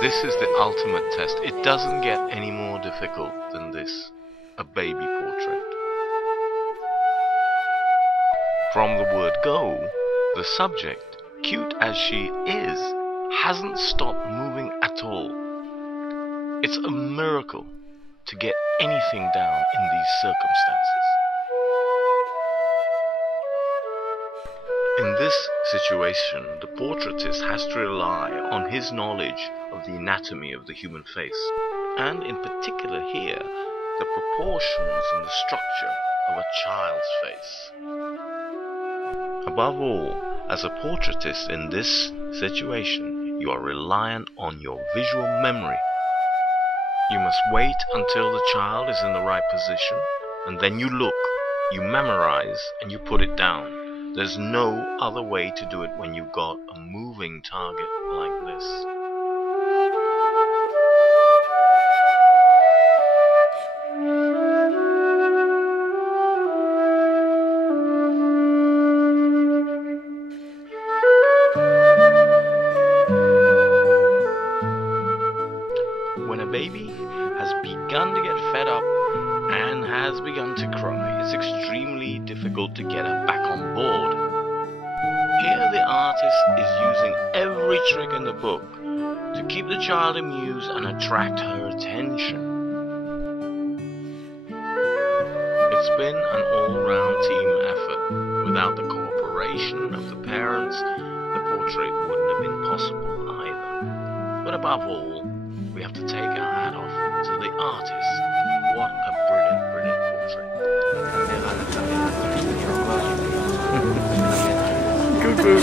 This is the ultimate test. It doesn't get any more difficult than this. A baby portrait. From the word go, the subject, cute as she is, hasn't stopped moving at all. It's a miracle to get anything down in these circumstances. In this situation, the portraitist has to rely on his knowledge of the anatomy of the human face, and in particular here, the proportions and the structure of a child's face. Above all, as a portraitist in this situation, you are reliant on your visual memory. You must wait until the child is in the right position, and then you look, you memorize, and you put it down. There's no other way to do it when you've got a moving target like this. When a baby has begun to get fed up and has begun to cry, it's extremely difficult to get her back on board. Here the artist is using every trick in the book to keep the child amused and attract her attention. It's been an all-round team effort. Without the cooperation of the parents, the portrait wouldn't have been possible either. But above all, we have to take our hat off to the artist. What a brilliant, brilliant portrait. Coucou.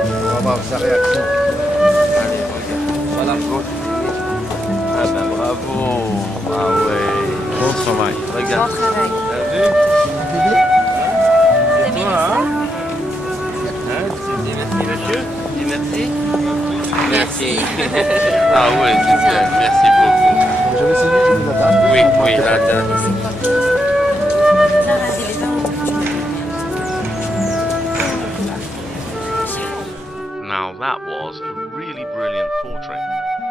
On va voir sa réaction. Allez, regarde. Voilà, go. Ah ben bravo. Ah ouais. Bon travail. Regarde. Bon travail. T'as vu? C'est toi, hein? Dis merci, monsieur. Dis merci. Merci. Ah ouais, super. Merci beaucoup. Je vais essayer de vous attendre. Oui, oui, là, Now that was a really brilliant portrait,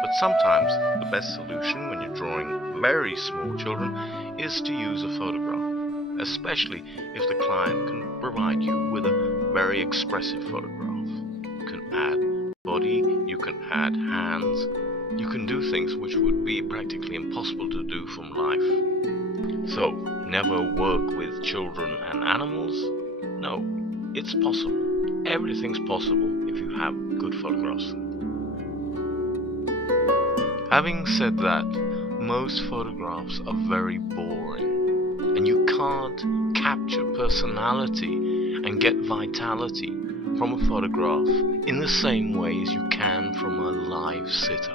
but sometimes the best solution when you're drawing very small children is to use a photograph, especially if the client can provide you with a very expressive photograph. You can add body, you can add hands, you can do things which would be practically impossible to do from life. So, never work with children and animals? No, it's possible. Everything's possible if you have good photographs. Having said that, most photographs are very boring, and you can't capture personality and get vitality from a photograph in the same way as you can from a live sitter.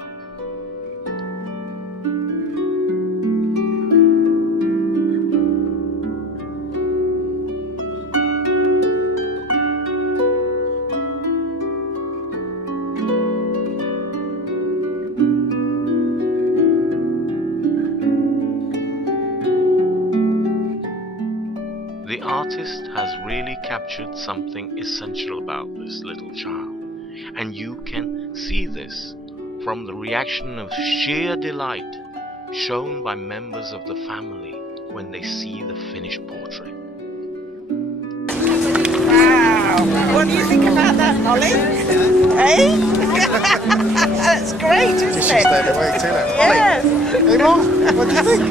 The artist has really captured something essential about this little child, and you can see this from the reaction of sheer delight shown by members of the family when they see the finished portrait. Wow! What do you think about that, Molly? Hey? That's great, isn't it? She stayed awake too. Yes. Hey Mom, what do you think?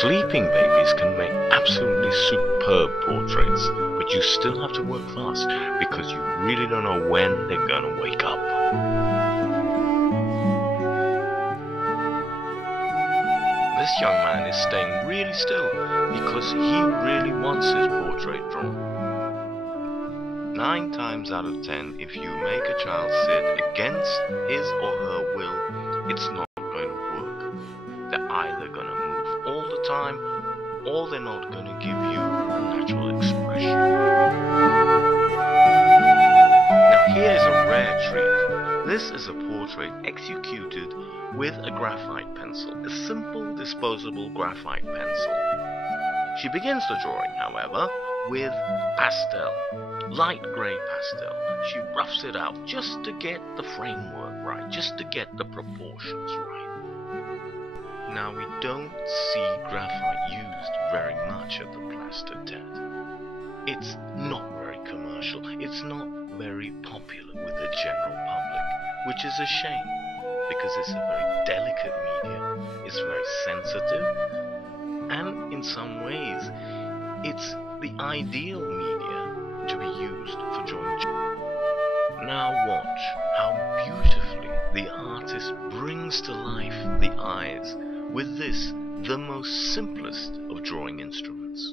Sleeping babies can make absolutely superb portraits, but you still have to work fast because you really don't know when they're gonna wake up. This young man is staying really still because he really wants his portrait drawn. 9 times out of 10, if you make a child sit against his or her will, it's not going to work. They're either going to move all the time, or they're not going to give you a natural expression. Now here's a rare treat. This is a portrait executed with a graphite pencil, a simple disposable graphite pencil. She begins the drawing, however, with pastel, light grey pastel. She roughs it out just to get the framework right, just to get the proportions right. Now, we don't see graphite used very much at the Place de Tête. It's not very commercial, it's not very popular with the general public, which is a shame, because it's a very delicate medium, it's very sensitive, and in some ways, it's the ideal media to be used for drawing children. Now watch how beautifully the artist brings to life the eyes with this, the most simplest of drawing instruments.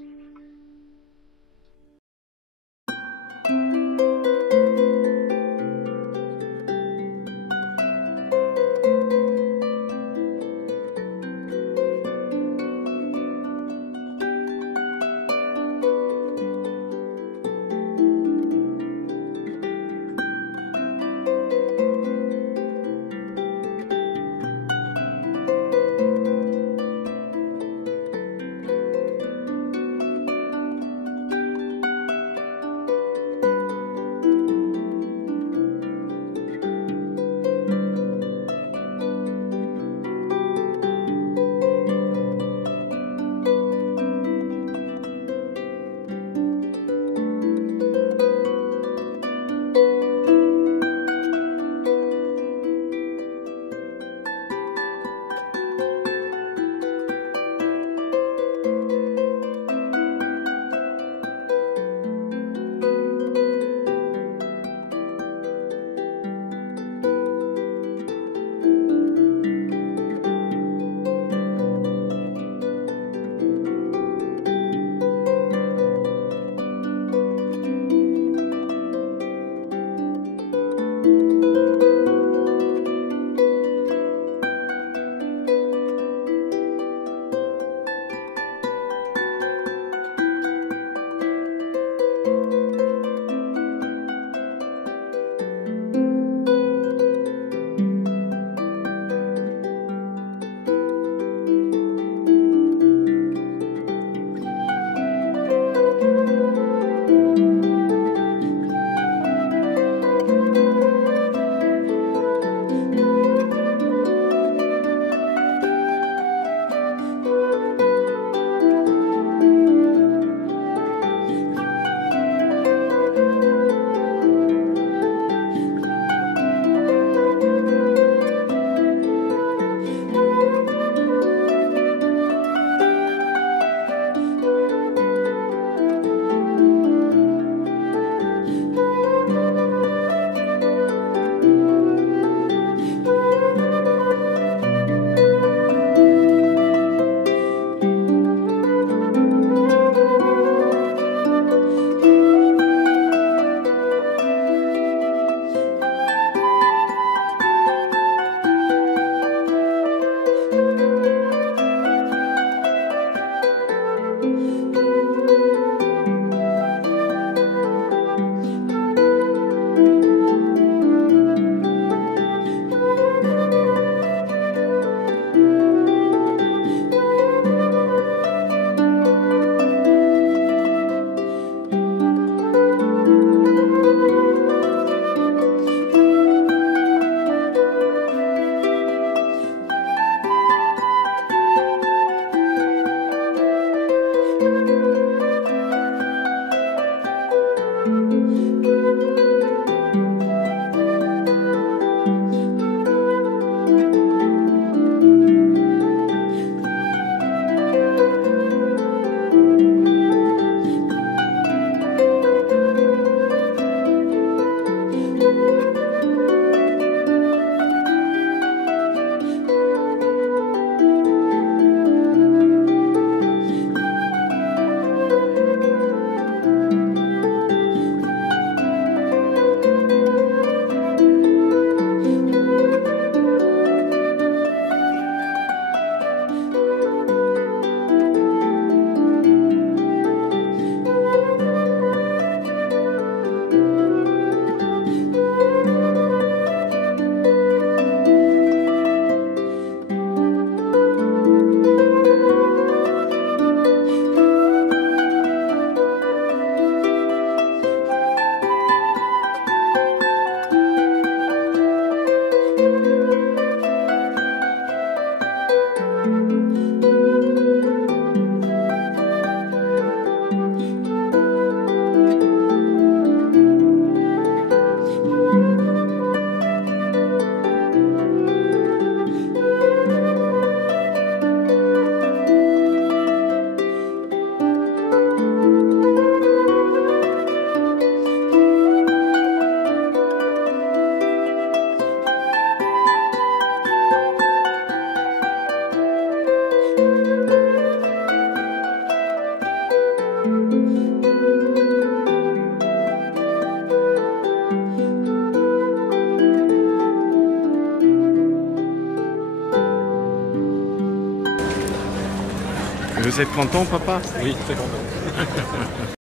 Vous êtes content, papa? Oui, très content.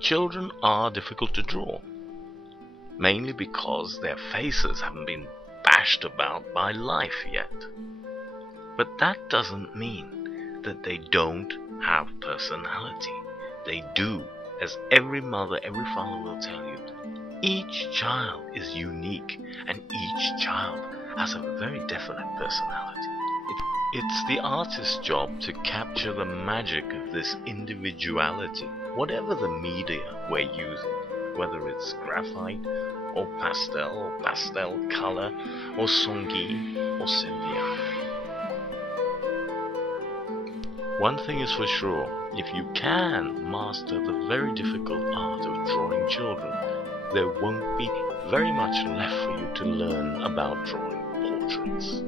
Children are difficult to draw, mainly because their faces haven't been bashed about by life yet. But that doesn't mean that they don't have personality. They do, as every mother, every father will tell you. Each child is unique, and each child has a very definite personality. It's the artist's job to capture the magic of this individuality, whatever the media we're using, whether it's graphite, or pastel color, or songhi, or sepia. One thing is for sure, if you can master the very difficult art of drawing children, there won't be very much left for you to learn about drawing portraits.